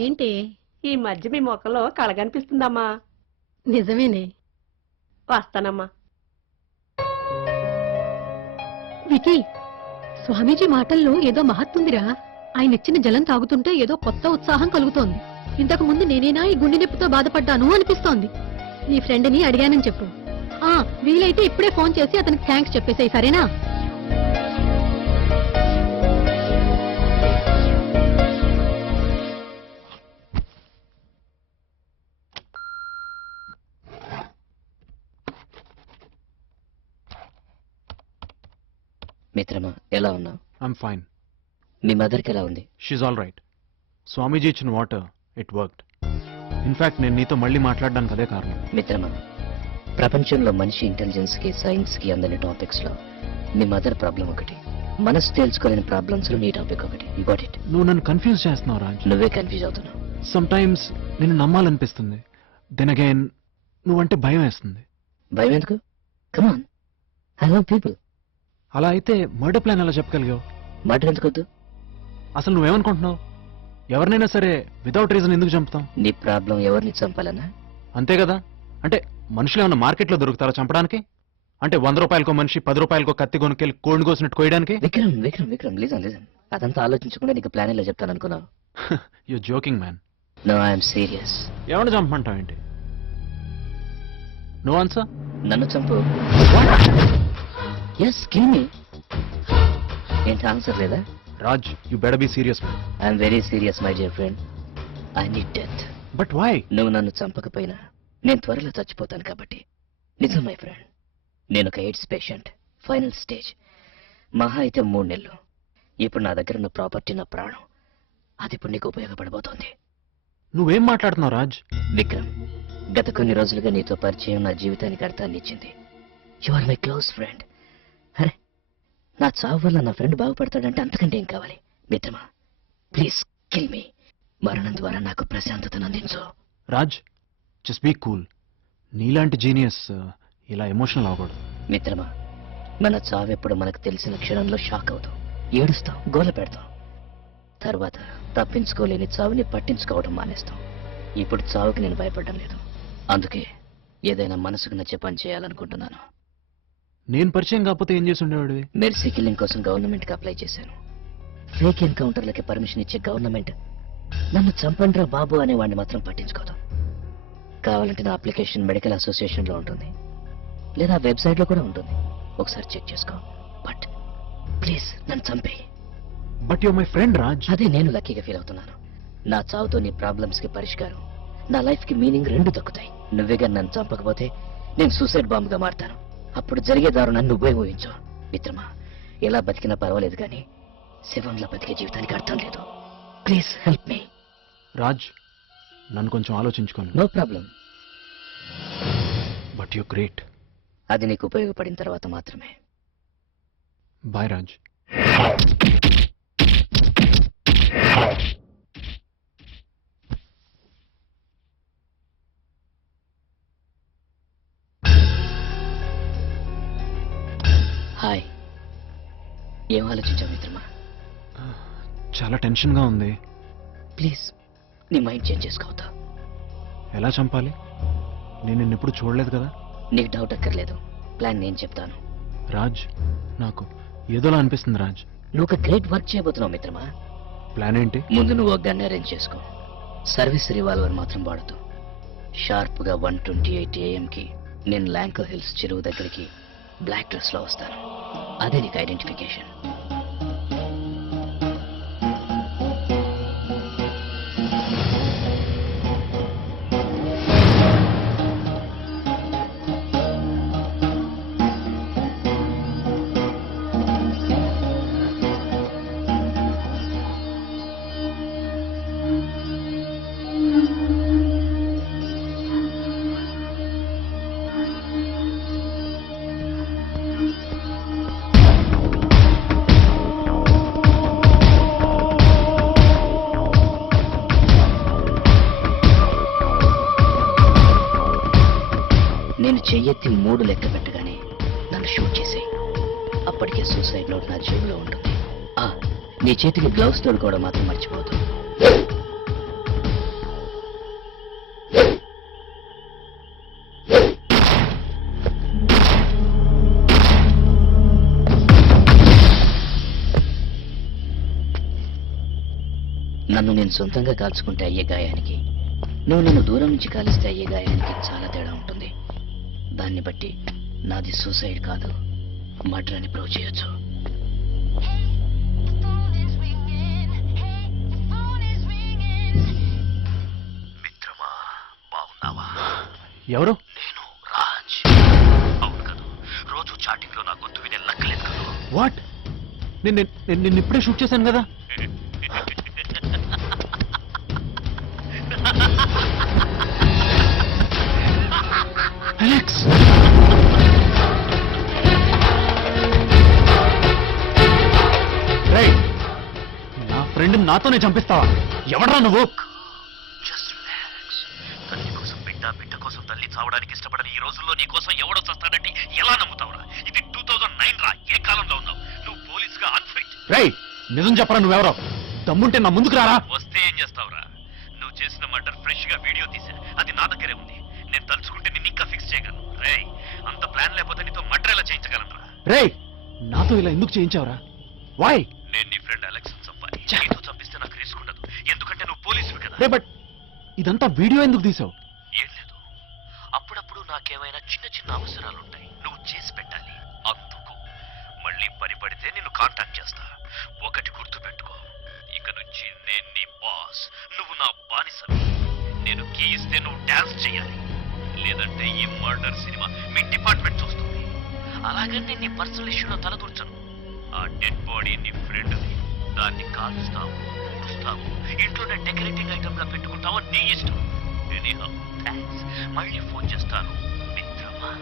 ఏంటి? ఈ మధ్య మీ మొక్కలో కళ కనిపిస్తుందమ్మా. నిజమేనే. వస్తానమ్మా. వికీ, స్వామీజీ మాటల్లో ఏదో మహత్తుందిరా. ఆయన ఇచ్చిన జలం తాగుతుంటే ఏదో కొత్త ఉత్సాహం కలుగుతోంది. ఇంతకు ముందు నేనేనా ఈ గుండె నొప్పితో బాధపడ్డాను అనిపిస్తోంది. నీ ఫ్రెండ్ని అడిగానని చెప్పు. వీలైతే ఇప్పుడే ఫోన్ చేసి అతనికి థ్యాంక్స్ చెప్పేసాయి, సరేనా? మిత్రమా, ఎలా ఉన్నావు? I'm fine. మీ మదర్కి ఎలా ఉంది? She's all right. స్వామీజీ ఇచ్చిన వాటర్ ఇట్ వర్క్డ్. ఇన్ఫాక్ట్ నేను నీతో మళ్ళీ మాట్లాడడానికి అదే కారణం. మిత్రమా, ప్రపంచంలో మనిషి ఇంటెలిజెన్స్ కి సైన్స్ కి అందని టాపిక్స్ లో మీ మదర్ ప్రాబ్లం ఒకటి, మనసు తెలుసుకోలేని ప్రాబ్లమ్స్ లో నీ టాపిక్ ఒకటి. You got it. నువ్వు నన్ను కన్ఫ్యూజ్ చేస్తున్నావు రాజ్. నువ్వే కన్ఫ్యూజ్ అవుతున్నావు. సమ్ టైమ్స్ నేను నమ్మాలనిపిస్తుంది, దెన్ అగైన్ నువ్వంటే భయం వేస్తుంది. భయం ఎందుకు? కమాన్, ఐ లవ్ పీపుల్. అలా అయితే మర్డర్ ప్లాన్ ఎలా చెప్పగలిగావు? మర్డర్ ఎందుకొద్దు? అసలు నువ్వేమనుకుంటున్నావు? ఎవరినైనా సరే వితౌట్ రీజన్ ఎందుకు చంపుతాం? నీ ప్రాబ్లం ఎవరిని చంపాలన్నా? అంతే కదా. అంటే మనుషులు ఏమన్నా మార్కెట్లో దొరుకుతారా చంపడానికి? అంటే 100 రూపాయలకో మనిషి 10 రూపాయలకో కత్తి కొనుక్కెళ్ళి కోడిని కోసినట్టు కోయడానికి? విక్రమ్ విక్రమ్ విక్రమ్ లిజన్ లిజన్, అదంతా ఆలోచించకుండా నీకు ప్లాన్ ఎలా చెప్తాను అనుకున్నావు? You joking man. No, I'm serious. ఎవరిని చంపమంటావు ఏంటి? No answer. నన్ను చంపు. Yes, kill me. ఏంటి ఆన్సర్ లేదా? Raj, you better be serious man. I'm very serious my dear friend. I need death. But why? నువ్వు నన్ను చంపకపోయినా నేను త్వరలో చచ్చిపోతాను కాబట్టి. నిజం మై ఫ్రెండ్, నేను ఒక ఎయిడ్స్ పేషెంట్, ఫైనల్ స్టేజ్. మహా అయితే 3 నెలలు. ఇప్పుడు నా దగ్గర ఉన్న ప్రాపర్టీ నా ప్రాణం. అది ఇప్పుడు నీకు ఉపయోగపడబోతోంది. నువ్వేం మాట్లాడుతున్నావు రాజ్? విక్రమ్, గత కొన్ని రోజులుగా నీతో పరిచయం నా జీవితానికి అర్థాన్ని ఇచ్చింది. You are my close friend. అరే, నా చావు వల్ల నా ఫ్రెండ్ బాగుపడతాడంటే అంతకంటే ఏం కావాలి? మిత్రమా, ప్లీజ్ కిల్ మీ. మరణం ద్వారా నాకు ప్రశాంతతను అందించు. Raj, just be cool. నీలాంటి జీనియస్ ఇలా ఎమోషనల్ అవ్వకూడదు. మిత్రమా, మన చావెప్పుడు మనకు తెలిసిన క్షణంలో షాక్ అవుతాం, ఏడుస్తాం, గోల పెడతాం. తర్వాత తప్పించుకోలేని చావుని పట్టించుకోవడం మానేస్తాం. ఇప్పుడు చావుకి నేను భయపడడం లేదు. అందుకే ఏదైనా మనసుకు నచ్చే పని చేయాలనుకుంటున్నాను. నేను పరిచయం కాకపోతే ఏం చేసి ఉండేవాడివి? మెర్సీ కిల్లింగ్ కోసం గవర్నమెంట్కి అప్లై చేశాను. ఫేక్ ఎన్కౌంటర్లకి పర్మిషన్ ఇచ్చే గవర్నమెంట్ నన్ను చంపండ్రా బాబు అనే వాడిని మాత్రం పట్టించుకోదు. కావాలంటే నా అప్లికేషన్ మెడికల్ అసోసియేషన్లో ఉంటుంది, లేదా వెబ్సైట్లో కూడా ఉంటుంది. ఒకసారి చెక్ చేసుకో. బట్ ప్లీజ్ నన్ను చంపే. But you my friend Raj. అదే నేను లక్కీగా ఫీల్ అవుతున్నాను. నా చావుతో నీ ప్రాబ్లమ్స్కి పరిష్కారం, నా లైఫ్కి మీనింగ్ 2 దక్కుతాయి. నువ్వేగా నన్ను చంపకపోతే నేను సూసైడ్ బాంబ్గా మారుతాను. అప్పుడు జరిగే దారుణాన్ని నువ్వే ఊహించు. మిత్రమా, ఎలా బతికినా పర్వాలేదు కానీ శవంలా బతికే జీవితానికి అర్థం లేదు. Please help me. రాజ్, నన్ను కొంచెం ఆలోచించుకోను. No problem. But you great. అది నీకు ఉపయోగపడిన తర్వాత మాత్రమే. బాయ్ రాజ్. హాయ్. ఏం ఆలోచించావు మిత్రమా? చాలా టెన్షన్గా ఉంది. ప్లీజ్ నీ మైండ్ చేంజ్ చేసుకోవద్దా? ఎలా చంపాలి? నేను నిన్ను ఎప్పుడు చూడలేదు కదా. నీకు డౌట్ అక్కర్లేదు, ప్లాన్ నేను చెప్తాను. రాజ్, నాకు ఏదోలా అనిపిస్తుంది రాజ్. నువ్వు ఒక గ్రేట్ వర్క్ చేయబోతున్నావు మిత్రమా. ప్లాన్ ఏంటి? ముందు నువ్వు ఒక గన్ అరేంజ్ చేసుకో. సర్వీస్ రివాల్వర్ మాత్రం వాడుతూ షార్ప్గా 1:28 AM నేను ల్యాంకో హిల్స్ చెరువు దగ్గరికి బ్లాక్ డ్రెస్లో వస్తాను. అదే నీకు ఐడెంటిఫికేషన్. నేను చెయ్యెత్తి 3 లెక్క పెట్టగానే నన్ను షూట్ చేసేయి. అప్పటికే సూసైడ్ నోట్ నా జేబులో ఉంటుంది. నీ చేతికి గ్లౌస్ తోడుకోవడం మాత్రం మర్చిపోదు. నేను సొంతంగా కాల్చుకుంటే అయ్యే గాయానికి నువ్వు నన్ను దూరం నుంచి కాలిస్తే అయ్యే గాయానికి చాలా తేడా ఉంటుంది. దాన్ని బట్టి నాది సూసైడ్ కాదు, మర్డర్ అని ప్రూవ్ చేయొచ్చు. మిత్రమా, బాగున్నావా? ఎవరు? నేను రాజ్. అవును కదా, రోజు చాటింగ్ లో నా గొంతు వినే లక్కలేదు కదా. వాట్? నేను ఇప్పుడే షూట్ చేశాను కదా. అలెక్స్, రేయ్, నా ఫ్రెండ్ నాతోనే చంపిస్తావా? ఎవడ్రా నువ్వు? Just relax. తల్లి కోసం బిడ్డ, బిడ్డ కోసం తల్లి చావడానికి ఇష్టపడని ఈ రోజుల్లో నీ కోసం ఎవడో చస్తాడంటే ఎలా నమ్ముతావురా? ఇది 2009 రా. ఏ కాలంలో ఉన్నావు నువ్వు? పోలీసుగా అన్ఫిట్. రేయ్, నిజం చెప్పరా, నువ్వెవరో? దమ్ముంటే నా ముందుకు రారా. వస్తే ఏం చేస్తావురా? నువ్వు చేసిన మర్డర్ ఫ్రెష్ గా వీడియో తీసా, అది నా దగ్గరే ఉంది. నేను తలుచుకుంటే నిన్ను ఇంకా ఫిక్స్ చేయగలను. రేయ్, అంత ప్లాన్ లేకపోతే నీతో మర్డర్ ఎలా చేయించగలను రా? రేయ్, నాతో ఇలా ఎందుకు చేయించావురా? వై? నేను నీ ఫ్రెండ్ అలెక్స్ చంపాలి. నీతో చంపిస్తే నాకు రిస్క్ ఉండదు, ఎందుకంటే నువ్వు పోలీసువి కదా. రే, బట్ ఇదంతా వీడియో ఎందుకు తీసావు? ఏం లేదు, అప్పుడప్పుడు నాకేమైనా చిన్న చిన్న అవసరాలుంటాయి, నువ్వు చేసి పెట్టాలి. అందుకు మళ్ళీ పని పడితే నిన్ను కాంటాక్ట్ చేస్తా. ఒకటి గుర్తు పెట్టుకో, ఇక నుంచి నేను నీ బాస్, నువ్వు నా బానిసవి. నేను కీ ఇస్తే నువ్వు డాన్స్ చేయాలి, లేదంటే ఈ మర్డర్ సినిమా మీ డిపార్ట్మెంట్ చూస్తుంది. అలాగని నీ పర్సనల్ ఇష్యూలో తలదూర్చను. ఆ డెడ్ బాడీ నీ ఫ్రెండ్ది, దాన్ని కాల్చుతావు, పూడుస్తావు, ఇంట్లోనే డెకరేటింగ్ ఐటమ్ గా పెట్టుకుంటావు, నీ ఇష్టం. Anyhow, thanks. మళ్ళీ ఫోన్ చేస్తాను మిత్రమా.